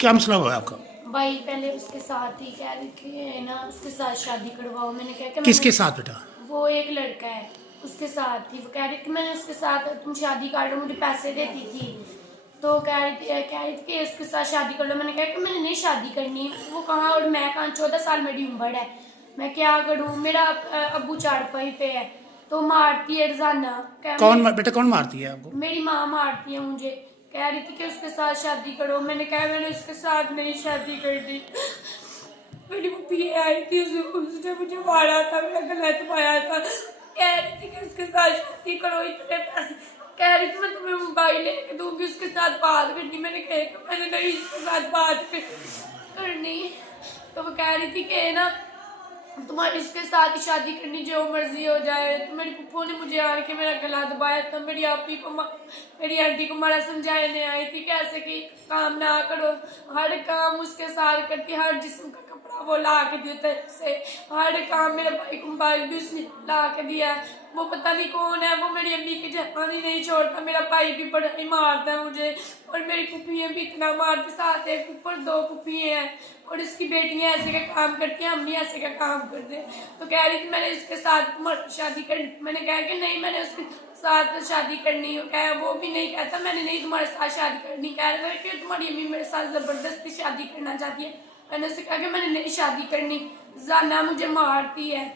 क्या मसला हुआ है आपका? भाई पहले उसके साथ ही कह रही कि ना उसके साथ शादी करवाओ। मैंने कहा कि किसके साथ बेटा? वो एक लड़का है उसके साथ थी। वो कह रही थी मैंने उसके साथ तुम शादी कर लो, मुझे पैसे देती थी। तो कह रही थी कि इसके साथ शादी कर लो। मैंने कहा कि मैंने नहीं शादी करनी। वो कहाँ और मैं कहाँ, 14 साल मेरी उम्र है, मैं क्या करूँ। मेरा अब्बू चारपाई पे है तो मारती है रोजाना। बेटा कौन मारती है आपको? मेरी माँ मारती है मुझे। कह रही थी कि उसके साथ शादी करो। मैंने कहा मैंने उसके साथ नहीं शादी करनी। मेरी पप्पी आई थी, उसने मुझे मारा था, मेरा गला दबाया था। कह रही थी कि उसके साथ शादी करो, इतने पैसे। कह रही थी मैं तुम्हें मोबाइल लेके दूंगी, उसके साथ बात करनी। मैंने कहा कि मैंने नहीं उसके साथ बात करनी। तो वो कह रही थी कि ना तुम्हारी इसके साथ ही शादी करनी, जो मर्जी हो जाए। तो मेरी पप्पू ने मुझे आन के मेरा गला दबाया था। मेरी आपी को मेरी आंटी को मारा समझाने आई थी कि ऐसे कि काम ना करो। हर काम उसके साथ करती, हर जिस्म का कपड़ा वो ला के देता है से। हर काम मेरे भाई को मोबाइल भी उसने ला के दिया है। वो पता नहीं कौन है, वो मेरी अम्मी की जहानी नहीं छोड़ता। मेरा भाई भी बड़ा ही मारता है मुझे, और मेरी पुप्पियाँ भी इतना मारती। साथ एक ऊपर 2 पुप्पियाँ हैं, और इसकी बेटियाँ ऐसे का काम करती हैं, अम्मी ऐसे का काम करते हैं। तो कह रही थी मैंने इसके साथ शादी करनी। मैंने कहा कि नहीं मैंने उसके साथ शादी करनी हो। क्या वो भी नहीं कहता मैंने नहीं तुम्हारे साथ शादी करनी। कह रहे कि तुम्हारी अम्मी मेरे साथ ज़बरदस्ती शादी करना चाहती है। मैंने उससे कहा कि मैंने नहीं शादी करनी, जाना मुझे मारती है।